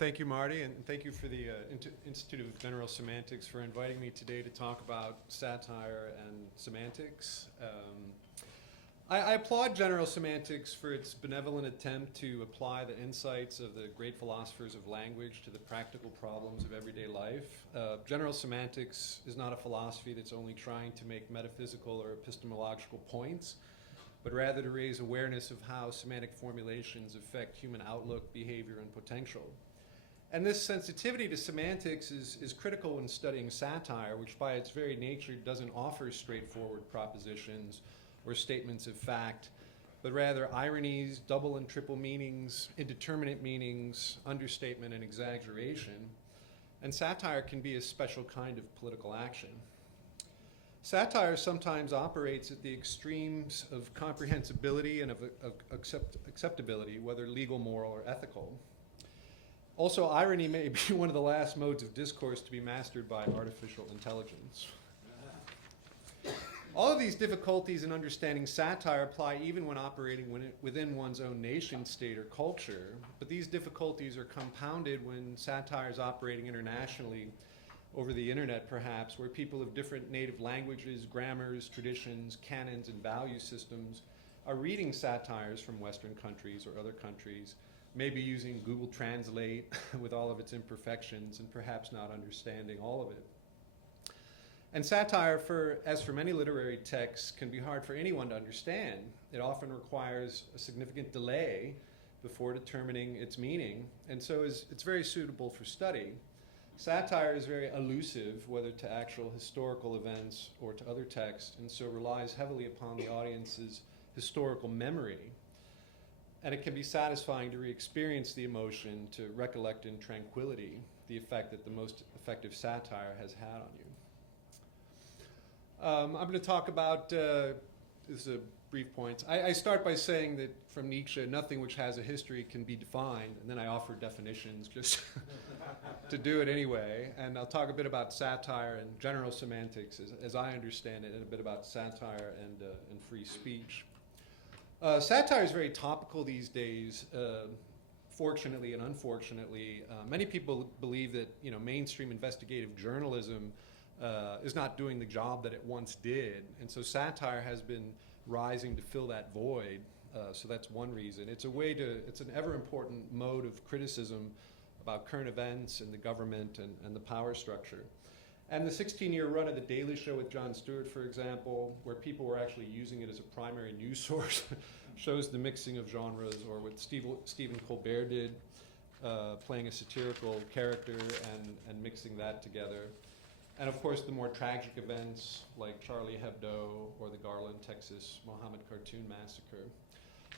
Thank you, Marty, and thank you for the Institute of General Semantics for inviting me today to talk about satire and semantics. I applaud general semantics for its benevolent attempt to apply the insights of the great philosophers of language to the practical problems of everyday life. General semantics is not a philosophy that's only trying to make metaphysical or epistemological points, but rather to raise awareness of how semantic formulations affect human outlook, behavior, and potential. And this sensitivity to semantics is critical when studying satire, which by its very nature doesn't offer straightforward propositions or statements of fact, but rather ironies, double and triple meanings, indeterminate meanings, understatement, and exaggeration. And satire can be a special kind of political action. Satire sometimes operates at the extremes of comprehensibility and of acceptability, whether legal, moral, or ethical. Also, irony may be one of the last modes of discourse to be mastered by artificial intelligence. All of these difficulties in understanding satire apply even when operating within one's own nation, state, or culture, but these difficulties are compounded when satire is operating internationally, over the internet perhaps, where people of different native languages, grammars, traditions, canons, and value systems are reading satires from Western countries or other countries, maybe using Google Translate with all of its imperfections and perhaps not understanding all of it. And satire, as for many literary texts, can be hard for anyone to understand. It often requires a significant delay before determining its meaning, and so it's very suitable for study. Satire is very elusive, whether to actual historical events or to other texts, and so relies heavily upon the audience's historical memory. And it can be satisfying to re-experience the emotion, to recollect in tranquility the effect that the most effective satire has had on you. I'm going to talk about, this is a brief point. I start by saying that from Nietzsche, nothing which has a history can be defined, and then I offer definitions just to do it anyway. And I'll talk a bit about satire and general semantics as I understand it, and a bit about satire and free speech. Satire is very topical these days, fortunately and unfortunately. Many people believe that mainstream investigative journalism is not doing the job that it once did, and so satire has been rising to fill that void. So that's one reason. It's an ever important mode of criticism about current events and the government and the power structure. And the 16-year run of The Daily Show with Jon Stewart, for example, where people were actually using it as a primary news source, shows the mixing of genres, or what Stephen Colbert did, playing a satirical character and mixing that together. And of course, the more tragic events like Charlie Hebdo or the Garland, Texas Mohammed cartoon massacre.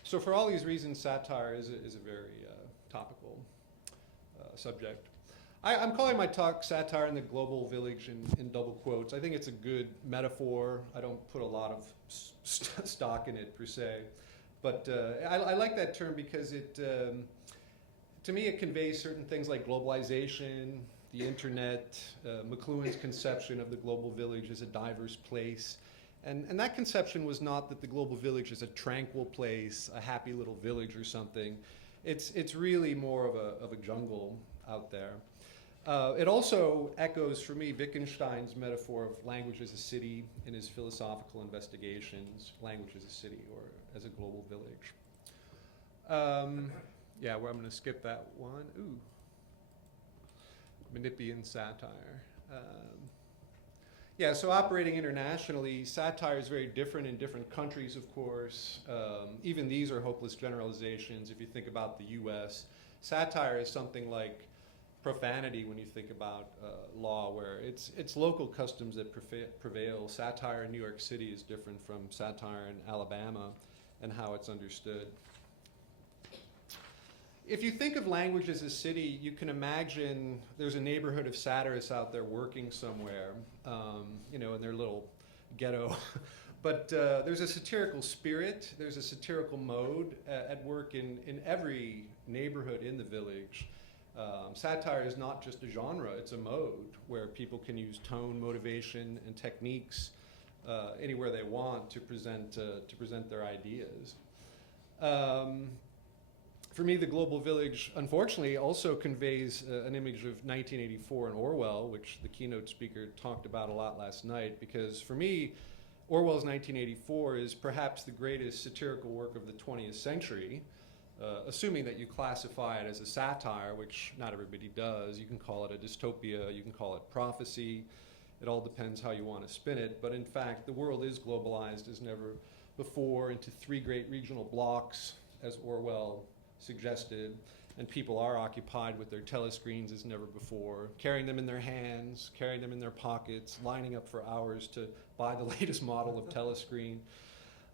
So for all these reasons, satire is a very topical subject. I'm calling my talk Satire in the Global Village in double quotes. I think it's a good metaphor. I don't put a lot of stock in it per se. But I like that term because to me it conveys certain things like globalization, the internet, McLuhan's conception of the global village as a diverse place. And that conception was not that the global village is a tranquil place, a happy little village or something. It's really more of a jungle out there. It also echoes, for me, Wittgenstein's metaphor of language as a city in his philosophical investigations, language as a city or as a global village. Yeah, where I'm going to skip that one. Ooh. Manippian satire. Yeah, so operating internationally, satire is very different in different countries, of course. Even these are hopeless generalizations. If you think about the US, satire is something like profanity when you think about law, where it's local customs that prevail. Satire in New York City is different from satire in Alabama and how it's understood. If you think of language as a city, you can imagine there's a neighborhood of satirists out there working somewhere, in their little ghetto. But there's a satirical spirit, there's a satirical mode at work in every neighborhood in the village. Satire is not just a genre, it's a mode where people can use tone, motivation, and techniques anywhere they want to present their ideas. for me, the global village, unfortunately, also conveys an image of 1984 and Orwell, which the keynote speaker talked about a lot last night, because for me, Orwell's 1984 is perhaps the greatest satirical work of the 20th century, assuming that you classify it as a satire, which not everybody does. You can call it a dystopia, you can call it prophecy. It all depends how you want to spin it. But in fact, the world is globalized as never before into 3 great regional blocks, as Orwell suggested, and people are occupied with their telescreens as never before, carrying them in their hands, carrying them in their pockets, lining up for hours to buy the latest model of telescreen.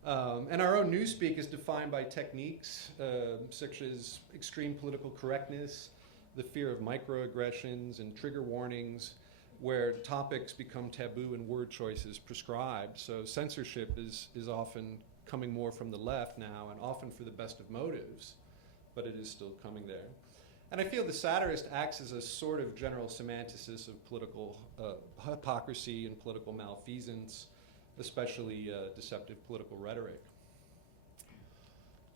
And our own newspeak is defined by techniques such as extreme political correctness, the fear of microaggressions and trigger warnings, where topics become taboo and word choices prescribed. So censorship is often coming more from the left now, and often for the best of motives, but it is still coming there. And I feel the satirist acts as a sort of general semanticist of political hypocrisy and political malfeasance, especially deceptive political rhetoric.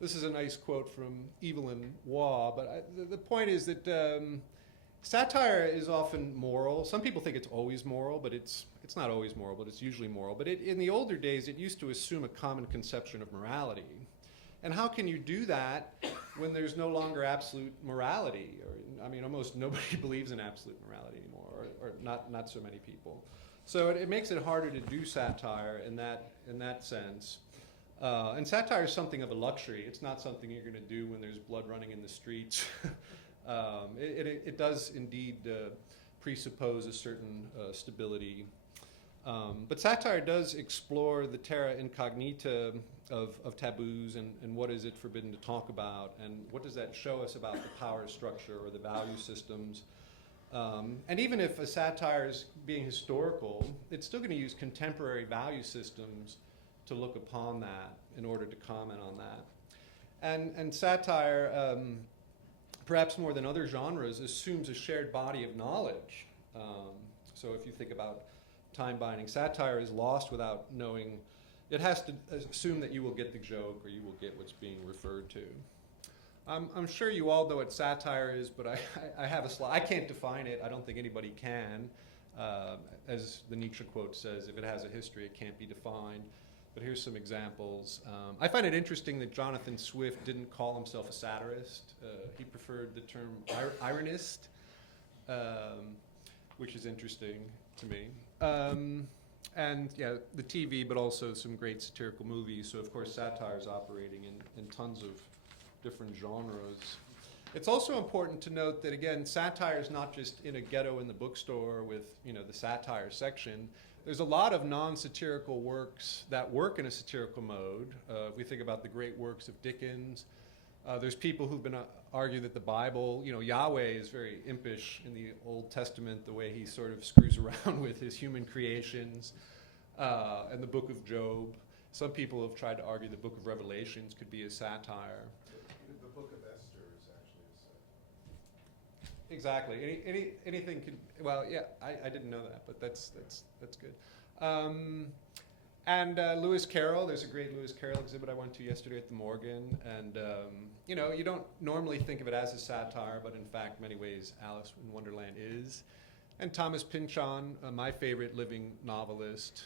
This is a nice quote from Evelyn Waugh, but the point is that satire is often moral. Some people think it's always moral, but it's not always moral, but it's usually moral. But in the older days, it used to assume a common conception of morality. And how can you do that when there's no longer absolute morality? Or, I mean, almost nobody believes in absolute morality anymore, or not so many people. So it makes it harder to do satire in that sense. And satire is something of a luxury. It's not something you're going to do when there's blood running in the streets. It does indeed presuppose a certain stability. But satire does explore the terra incognita of taboos and what is it forbidden to talk about, and what does that show us about the power structure or the value systems. And even if a satire is being historical, it's still going to use contemporary value systems to look upon that in order to comment on that. And satire, perhaps more than other genres, assumes a shared body of knowledge. So if you think about time binding, satire is lost without knowing. It has to assume that you will get the joke or you will get what's being referred to. I'm sure you all know what satire is, but I have a slide. I can't define it. I don't think anybody can. As the Nietzsche quote says, if it has a history, it can't be defined. But here's some examples. I find it interesting that Jonathan Swift didn't call himself a satirist. He preferred the term ironist, which is interesting to me. And yeah, the TV, but also some great satirical movies. So of course, satire is operating in tons of different genres. It's also important to note that, again, satire is not just in a ghetto in the bookstore with, the satire section. There's a lot of non-satirical works that work in a satirical mode. If we think about the great works of Dickens, there's people who've been argue that the Bible, Yahweh is very impish in the Old Testament, the way he sort of screws around with his human creations, and the book of Job. Some people have tried to argue the book of Revelations could be a satire. The book of Esther is actually a satire. Exactly. Anything can. Well, yeah, I didn't know that, but that's good. And Lewis Carroll, there's a great Lewis Carroll exhibit I went to yesterday at the Morgan, and you don't normally think of it as a satire, but in fact, many ways, Alice in Wonderland is. And Thomas Pynchon, my favorite living novelist,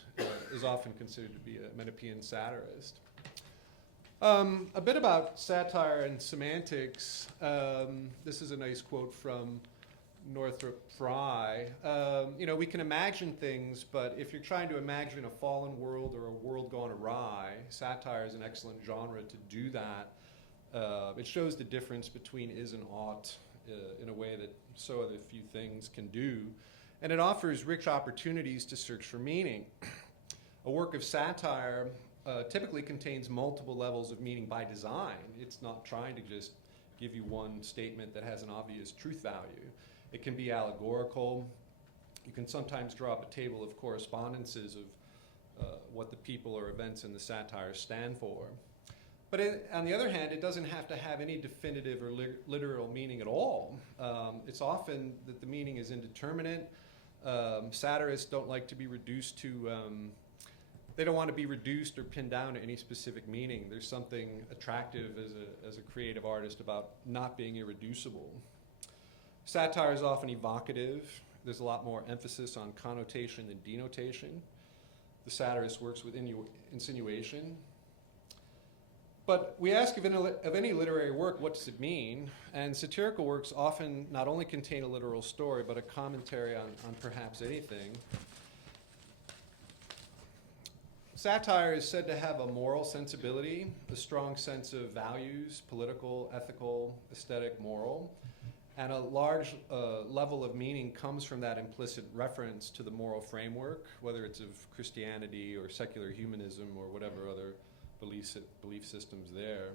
is often considered to be a Menippean satirist. A bit about satire and semantics. This is a nice quote from Northrop Frye. We can imagine things, but if you're trying to imagine a fallen world or a world gone awry, satire is an excellent genre to do that. It shows the difference between is and ought in a way that so other few things can do. And it offers rich opportunities to search for meaning. A work of satire typically contains multiple levels of meaning by design. It's not trying to just give you one statement that has an obvious truth value. It can be allegorical. You can sometimes draw up a table of correspondences of what the people or events in the satire stand for. But on the other hand, it doesn't have to have any definitive or literal meaning at all. It's often that the meaning is indeterminate. Satirists don't like to be reduced to they don't want to be reduced or pinned down to any specific meaning. There's something attractive as a creative artist about not being irreducible. Satire is often evocative. There's a lot more emphasis on connotation than denotation. The satirist works with insinuation. But we ask of any literary work, what does it mean? And satirical works often not only contain a literal story, but a commentary on perhaps anything. Satire is said to have a moral sensibility, a strong sense of values, political, ethical, aesthetic, moral, and a large level of meaning comes from that implicit reference to the moral framework, whether it's of Christianity or secular humanism or whatever other belief systems there.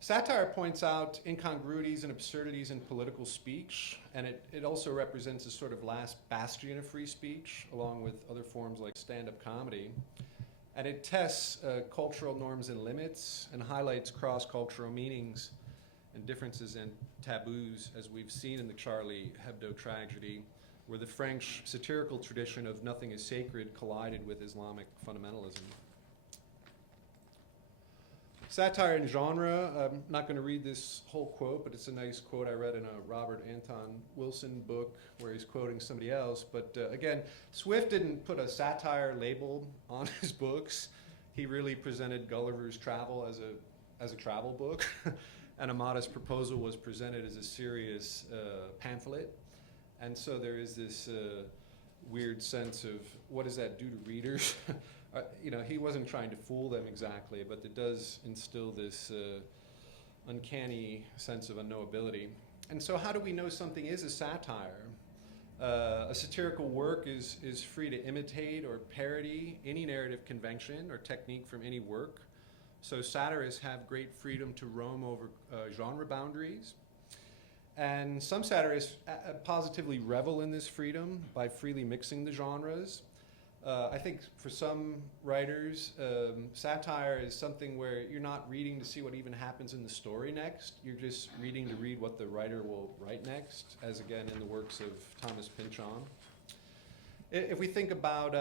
Satire points out incongruities and absurdities in political speech, and it also represents a sort of last bastion of free speech, along with other forms like stand-up comedy. And it tests cultural norms and limits and highlights cross-cultural meanings and differences and taboos, as we've seen in the Charlie Hebdo tragedy, where the French satirical tradition of nothing is sacred collided with Islamic fundamentalism. Satire and genre, I'm not going to read this whole quote, but it's a nice quote I read in a Robert Anton Wilson book where he's quoting somebody else. But again, Swift didn't put a satire label on his books. He really presented Gulliver's Travel as a travel book, and A Modest Proposal was presented as a serious pamphlet. And so there is this weird sense of what does that do to readers? He wasn't trying to fool them exactly, but it does instill this uncanny sense of unknowability. And so how do we know something is a satire? A satirical work is free to imitate or parody any narrative convention or technique from any work. So satirists have great freedom to roam over genre boundaries. And some satirists positively revel in this freedom by freely mixing the genres. I think for some writers, satire is something where you're not reading to see what even happens in the story next. You're just reading to read what the writer will write next, as again in the works of Thomas Pynchon. If we think about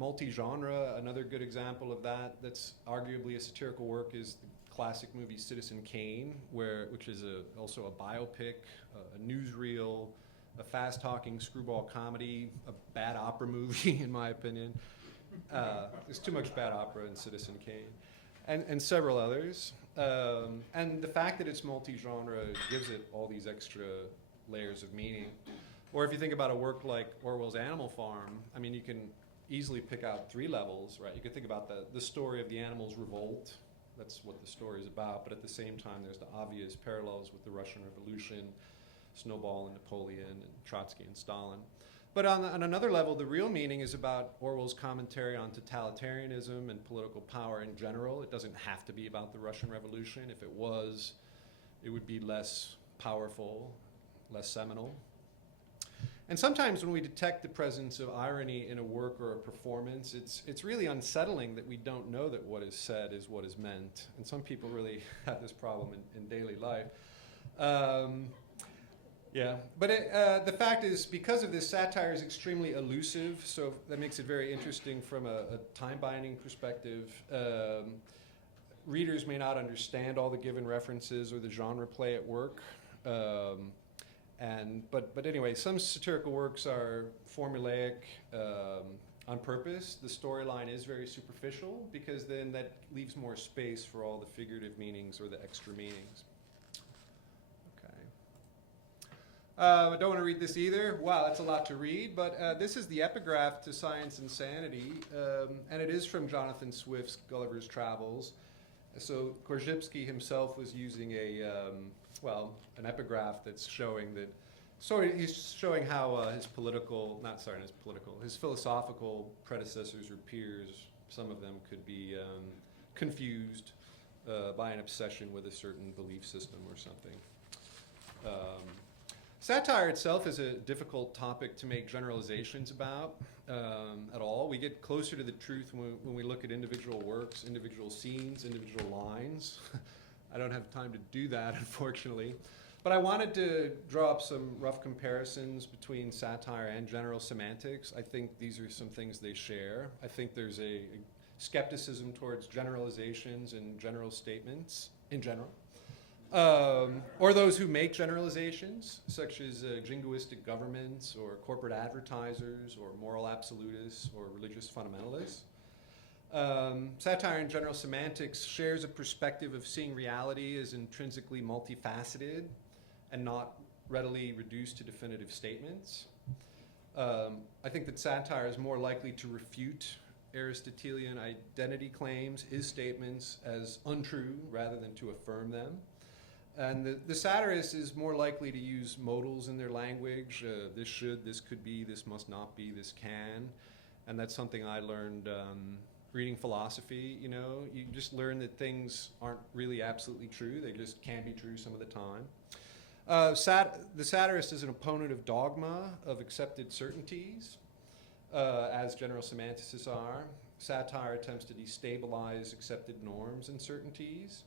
multigenre, another good example of that that's arguably a satirical work is the classic movie Citizen Kane, which is also a biopic, a newsreel, a fast-talking screwball comedy, a bad opera movie, in my opinion. There's too much bad opera in Citizen Kane, and several others. And the fact that it's multi-genre gives it all these extra layers of meaning. Or if you think about a work like Orwell's Animal Farm, I mean, you can easily pick out 3 levels, right? You could think about the story of the animals' revolt. That's what the story is about. But at the same time, there's the obvious parallels with the Russian Revolution, Snowball and Napoleon, and Trotsky and Stalin. But on another level, the real meaning is about Orwell's commentary on totalitarianism and political power in general. It doesn't have to be about the Russian Revolution. If it was, it would be less powerful, less seminal. And sometimes when we detect the presence of irony in a work or a performance, it's really unsettling that we don't know that what is said is what is meant. And some people really have this problem in daily life. Yeah, but the fact is, because of this, satire is extremely elusive, so that makes it very interesting from a time-binding perspective. Readers may not understand all the given references or the genre play at work. But anyway, some satirical works are formulaic on purpose. The storyline is very superficial because then that leaves more space for all the figurative meanings or the extra meanings. I don't want to read this either. Wow, that's a lot to read. But this is the epigraph to Science and Sanity, and it is from Jonathan Swift's Gulliver's Travels. So Korzybski himself was using an epigraph that's showing that. He's showing how his philosophical predecessors or peers, some of them could be confused by an obsession with a certain belief system or something. Satire itself is a difficult topic to make generalizations about at all. We get closer to the truth when we look at individual works, individual scenes, individual lines. I don't have time to do that, unfortunately. But I wanted to draw up some rough comparisons between satire and general semantics. I think these are some things they share. I think there's a skepticism towards generalizations and general statements in general. Or those who make generalizations, such as jingoistic governments or corporate advertisers or moral absolutists or religious fundamentalists. Satire and general semantics shares a perspective of seeing reality as intrinsically multifaceted and not readily reduced to definitive statements. I think that satire is more likely to refute Aristotelian identity claims, his statements, as untrue rather than to affirm them. And the satirist is more likely to use modals in their language. This should, this could be, this must not be, this can. And that's something I learned reading philosophy. You know, you just learn that things aren't really absolutely true. They just can be true some of the time. The satirist is an opponent of dogma, of accepted certainties, as general semanticists are. Satire attempts to destabilize accepted norms and certainties.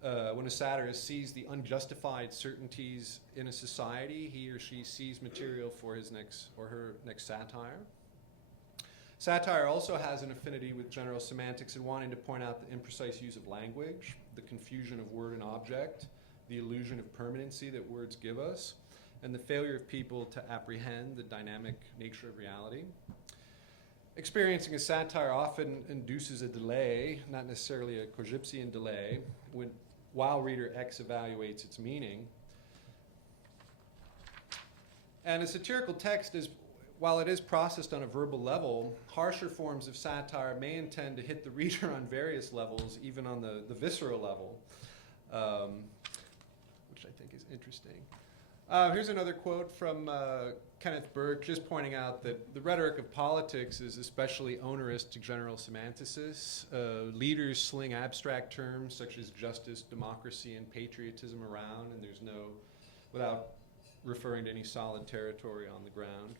When a satirist sees the unjustified certainties in a society, he or she sees material for his next or her next satire. Satire also has an affinity with general semantics in wanting to point out the imprecise use of language, the confusion of word and object, the illusion of permanency that words give us, and the failure of people to apprehend the dynamic nature of reality. Experiencing a satire often induces a delay, not necessarily a Cogipsian delay, while reader X evaluates its meaning. And a satirical text is, while it is processed on a verbal level, harsher forms of satire may intend to hit the reader on various levels, even on the visceral level, which I think is interesting. Here's another quote from Kenneth Burke, just pointing out that the rhetoric of politics is especially onerous to general semanticists. Leaders sling abstract terms such as justice, democracy, and patriotism around, and there's no, without referring to any solid territory on the ground.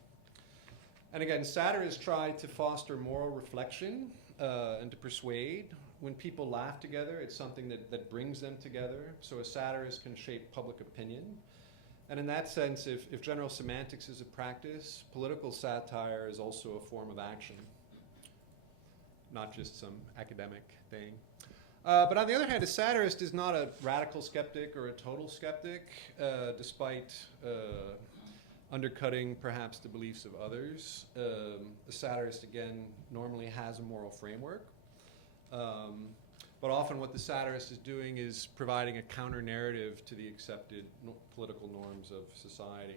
And again, satirists try to foster moral reflection and to persuade. When people laugh together, it's something that brings them together. So a satirist can shape public opinion. And in that sense, if general semantics is a practice, political satire is also a form of action, not just some academic thing. But on the other hand, a satirist is not a radical skeptic or a total skeptic, despite undercutting perhaps the beliefs of others. The satirist, again, normally has a moral framework. But often what the satirist is doing is providing a counter-narrative to the accepted political norms of society.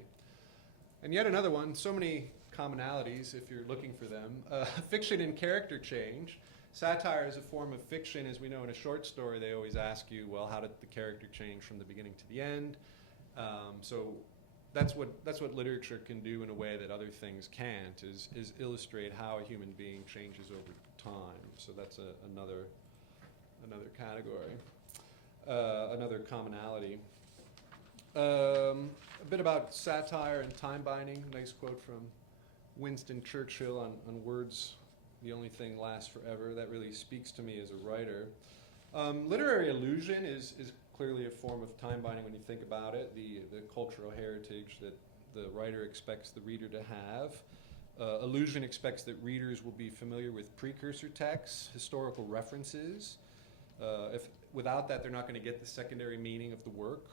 And yet another one, so many commonalities if you're looking for them. Fiction and character change. Satire is a form of fiction. As we know in a short story, they always ask you, well, how did the character change from the beginning to the end? So that's what literature can do in a way that other things can't, is illustrate how a human being changes over time. So that's another category, another commonality. A bit about satire and time binding. Nice quote from Winston Churchill on words, the only thing lasts forever. That really speaks to me as a writer. Literary allusion is clearly a form of time binding when you think about it, the cultural heritage that the writer expects the reader to have. Allusion expects that readers will be familiar with precursor texts, historical references. If without that, they're not going to get the secondary meaning of the work.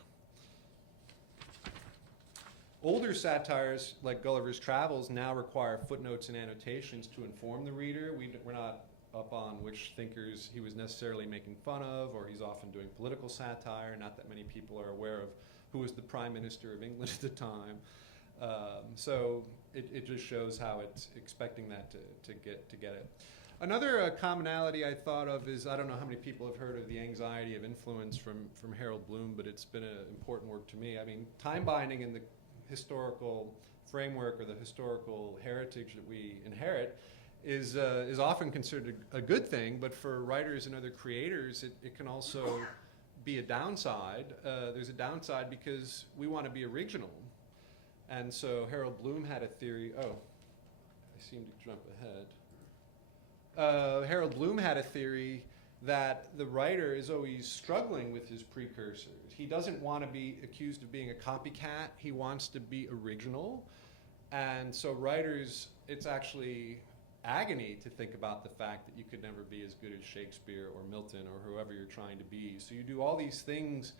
Older satires, like Gulliver's Travels, now require footnotes and annotations to inform the reader. We're not up on which thinkers he was necessarily making fun of, or he's often doing political satire. Not that many people are aware of who was the Prime Minister of England at the time. So it just shows how it's expecting that to get it. Another commonality I thought of is, I don't know how many people have heard of The Anxiety of Influence from Harold Bloom, but it's been an important work to me. I mean, time binding in the historical framework or the historical heritage that we inherit is often considered a good thing, but for writers and other creators, it can also be a downside. There's a downside because we want to be original. And so Harold Bloom had a theory. Oh, I seem to jump ahead. Harold Bloom had a theory that the writer is always struggling with his precursors. He doesn't want to be accused of being a copycat. He wants to be original. And so writers, it's actually agony to think about the fact that you could never be as good as Shakespeare or Milton or whoever you're trying to be. So you do all these things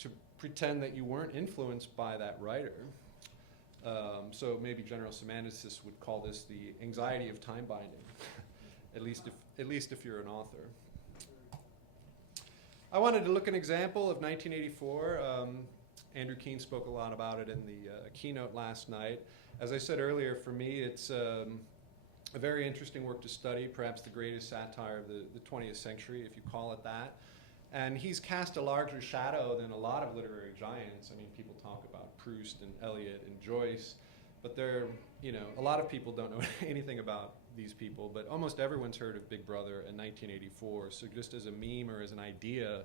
to pretend that you weren't influenced by that writer. So maybe general semanticists would call this the anxiety of time binding, at least if you're an author. I wanted to look at an example of 1984. Andrew Keen spoke a lot about it in the keynote last night. As I said earlier, for me, it's a very interesting work to study, perhaps the greatest satire of the 20th century, if you call it that. And he's cast a larger shadow than a lot of literary giants. I mean, people talk about Proust and Eliot and Joyce, but they're, a lot of people don't know anything about these people, but almost everyone's heard of Big Brother in 1984. So just as a meme or as an idea,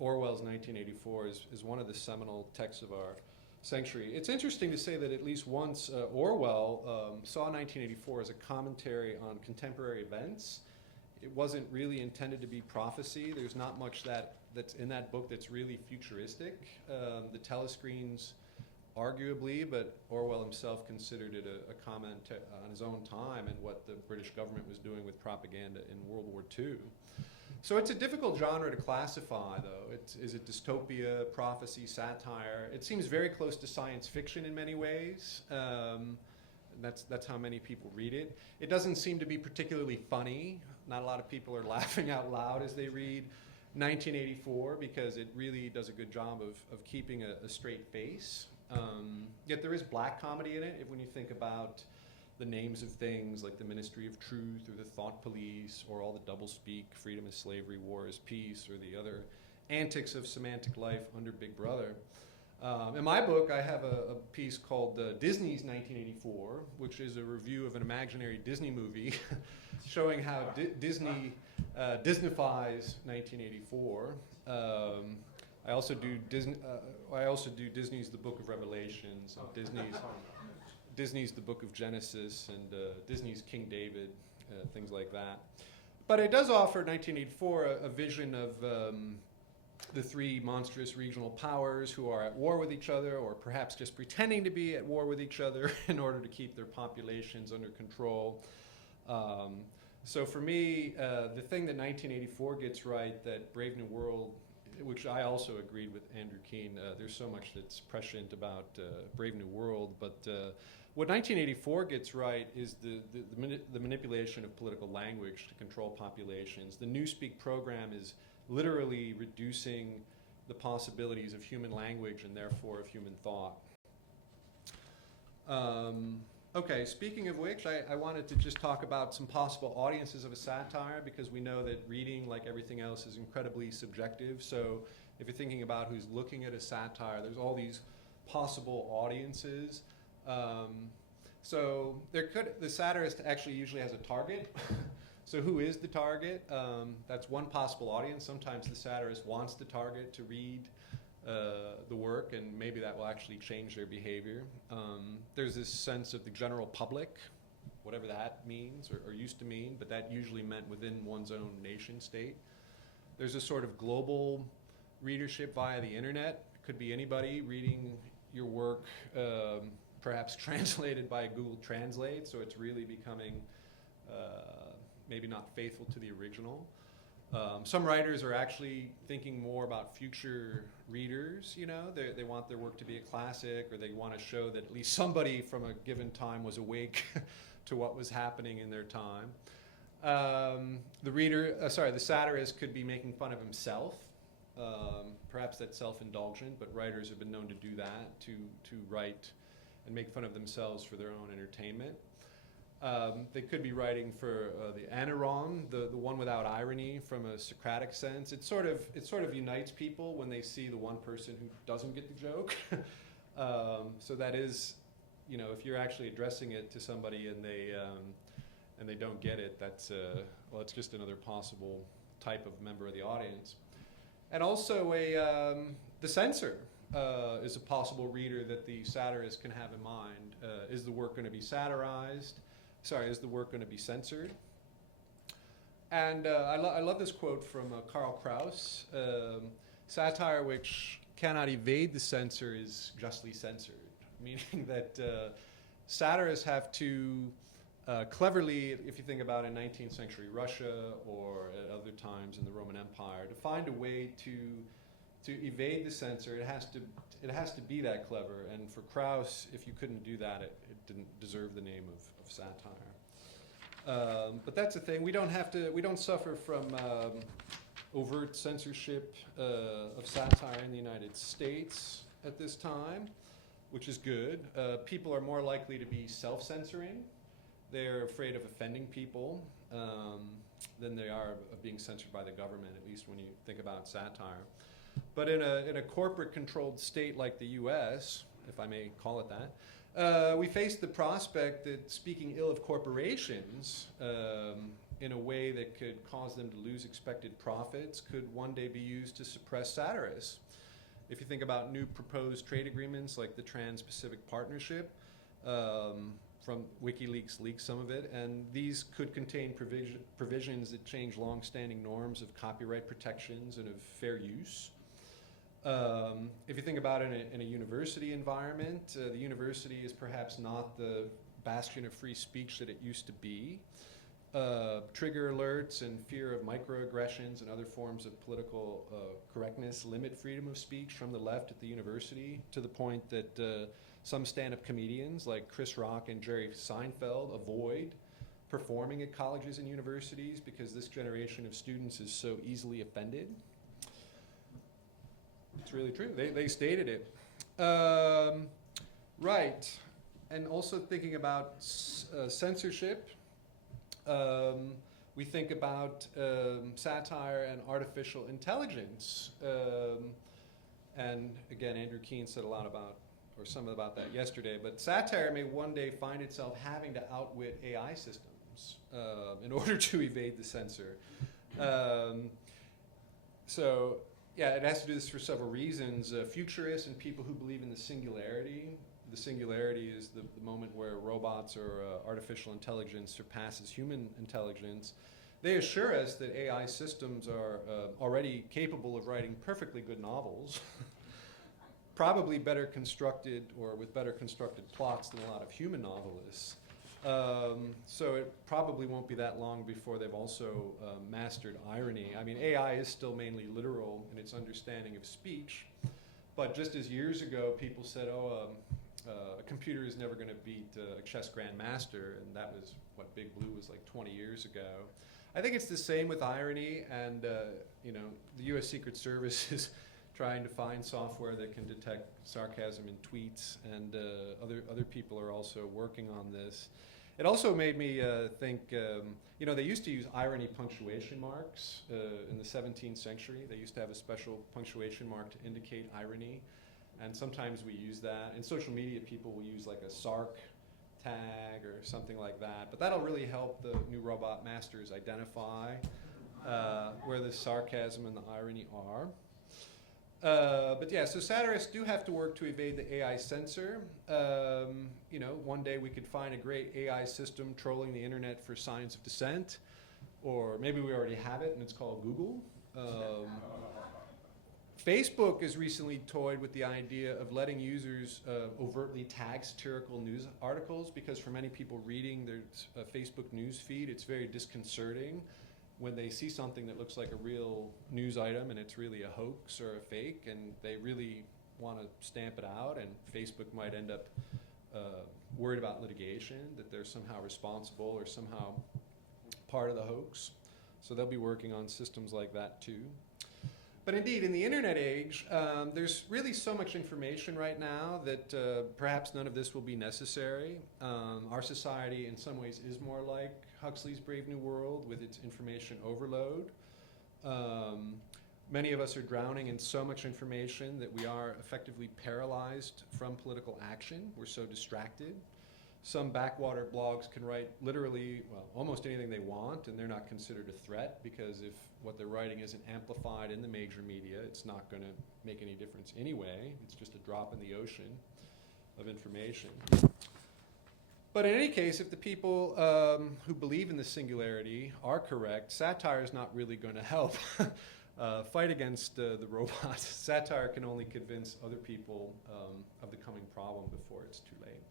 Orwell's 1984 is one of the seminal texts of our century. It's interesting to say that at least once Orwell saw 1984 as a commentary on contemporary events. It wasn't really intended to be prophecy. There's not much that's in that book that's really futuristic. The telescreens, arguably, but Orwell himself considered it a comment on his own time and what the British government was doing with propaganda in World War II. So it's a difficult genre to classify, though. Is it dystopia, prophecy, satire? It seems very close to science fiction in many ways. That's how many people read it. It doesn't seem to be particularly funny. Not a lot of people are laughing out loud as they read 1984 because it really does a good job of keeping a straight face. Yet there is black comedy in it when you think about the names of things like the Ministry of Truth or the Thought Police or all the doublespeak, freedom is slavery, war is peace, or the other antics of semantic life under Big Brother. In my book, I have a piece called Disney's 1984, which is a review of an imaginary Disney movie showing how Disney Disneyfies 1984. I also do Disney's The Book of Revelations, and Disney's The Book of Genesis, and Disney's King David, things like that. But it does offer 1984 a vision of the three monstrous regional powers who are at war with each other, or perhaps just pretending to be at war with each other in order to keep their populations under control. So for me, the thing that 1984 gets right, that Brave New World, which I also agreed with Andrew Keen, there's so much that's prescient about Brave New World, but what 1984 gets right is the manipulation of political language to control populations. The Newspeak program is literally reducing the possibilities of human language and therefore of human thought. Okay, speaking of which, I wanted to just talk about some possible audiences of a satire, because we know that reading, like everything else, is incredibly subjective. So if you're thinking about who's looking at a satire, there's all these possible audiences. So the satirist actually usually has a target. So who is the target? That's one possible audience. Sometimes the satirist wants the target to read the work, and maybe that will actually change their behavior. There's this sense of the general public, whatever that means or used to mean, but that usually meant within one's own nation state. There's a sort of global readership via the internet. It could be anybody reading your work, perhaps translated by Google Translate, so it's really becoming maybe not faithful to the original. Some writers are actually thinking more about future readers, they want their work to be a classic, or they want to show that at least somebody from a given time was awake to what was happening in their time. The satirist could be making fun of himself. Perhaps that's self-indulgent, but writers have been known to do that, to write and make fun of themselves for their own entertainment. They could be writing for the aneiron, the one without irony, from a Socratic sense. It sort of unites people when they see the one person who doesn't get the joke. So that is, if you're actually addressing it to somebody and they don't get it, that's it's just another possible type of member of the audience. And also the censor is a possible reader that the satirist can have in mind. Is the work going to be satirized? Is the work going to be censored? And I love this quote from Karl Krauss. Satire which cannot evade the censor is justly censored, meaning that satirists have to cleverly, if you think about in 19th century Russia or at other times in the Roman Empire, to find a way to evade the censor, it has to be that clever. And for Krauss, if you couldn't do that, it didn't deserve the name of satire. But that's the thing. We don't suffer from overt censorship of satire in the United States at this time, which is good. People are more likely to be self-censoring. They're afraid of offending people than they are of being censored by the government, at least when you think about satire. But in a corporate-controlled state like the U.S., if I may call it that, we face the prospect that speaking ill of corporations in a way that could cause them to lose expected profits could one day be used to suppress satirists. If you think about new proposed trade agreements like the Trans-Pacific Partnership, from WikiLeaks leaked some of it, and these could contain provisions that change long-standing norms of copyright protections and of fair use. If you think about it in a university environment, the university is perhaps not the bastion of free speech that it used to be. Trigger alerts and fear of microaggressions and other forms of political correctness limit freedom of speech from the left at the university, to the point that some stand-up comedians like Chris Rock and Jerry Seinfeld avoid performing at colleges and universities because this generation of students is so easily offended. It's really true. They stated it. Right. And also thinking about censorship, we think about satire and artificial intelligence. And again, Andrew Keen said a lot about, or some about that yesterday, but satire may one day find itself having to outwit AI systems in order to evade the censor. So, yeah, it has to do this for several reasons. Futurists and people who believe in the singularity is the moment where robots or artificial intelligence surpasses human intelligence. They assure us that AI systems are already capable of writing perfectly good novels, probably better constructed or with better constructed plots than a lot of human novelists. So it probably won't be that long before they've also mastered irony. I mean, AI is still mainly literal in its understanding of speech, but just as years ago people said, a computer is never going to beat a chess grandmaster, and that was what Big Blue was like 20 years ago. I think it's the same with irony, and the U.S. Secret Service is trying to find software that can detect sarcasm in tweets, and other people are also working on this. It also made me think, they used to use irony punctuation marks in the 17th century. They used to have a special punctuation mark to indicate irony, and sometimes we use that. In social media, people will use like a sarc tag or something like that, but that'll really help the new robot masters identify where the sarcasm and the irony are. But yeah, so satirists do have to work to evade the AI censor. One day we could find a great AI system trolling the internet for signs of dissent, or maybe we already have it and it's called Google. Facebook has recently toyed with the idea of letting users overtly tag satirical news articles, because for many people reading their Facebook news feed, it's very disconcerting when they see something that looks like a real news item and it's really a hoax or a fake, and they really want to stamp it out, and Facebook might end up worried about litigation, that they're somehow responsible or somehow part of the hoax. So they'll be working on systems like that too. But indeed, in the internet age, there's really so much information right now that perhaps none of this will be necessary. Our society in some ways is more like Huxley's Brave New World with its information overload. Many of us are drowning in so much information that we are effectively paralyzed from political action. We're so distracted. Some backwater blogs can write literally, almost anything they want, and they're not considered a threat, because if what they're writing isn't amplified in the major media, it's not going to make any difference anyway. It's just a drop in the ocean of information. But in any case, if the people who believe in the singularity are correct, satire is not really going to help fight against the robots. Satire can only convince other people of the coming problem before it's too late.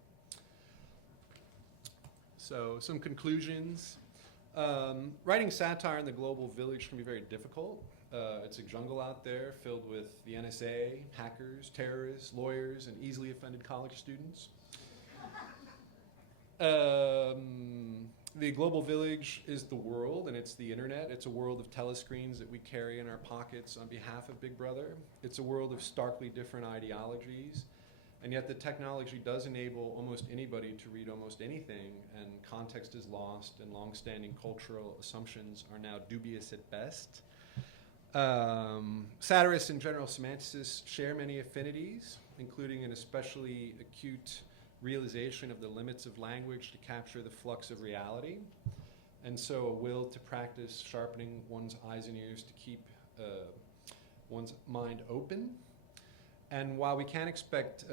So some conclusions. Writing satire in the global village can be very difficult. It's a jungle out there filled with the NSA, hackers, terrorists, lawyers, and easily offended college students. The global village is the world, and it's the internet. It's a world of telescreens that we carry in our pockets on behalf of Big Brother. It's a world of starkly different ideologies, and yet the technology does enable almost anybody to read almost anything, and context is lost, and long-standing cultural assumptions are now dubious at best. Satirists and general semanticists share many affinities, including an especially acute realization of the limits of language to capture the flux of reality, and so a will to practice sharpening one's eyes and ears to keep one's mind open. And while we can't expect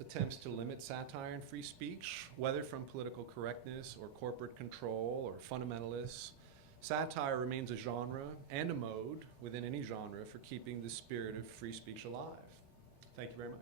attempts to limit satire and free speech, whether from political correctness or corporate control or fundamentalists, satire remains a genre and a mode within any genre for keeping the spirit of free speech alive. Thank you very much.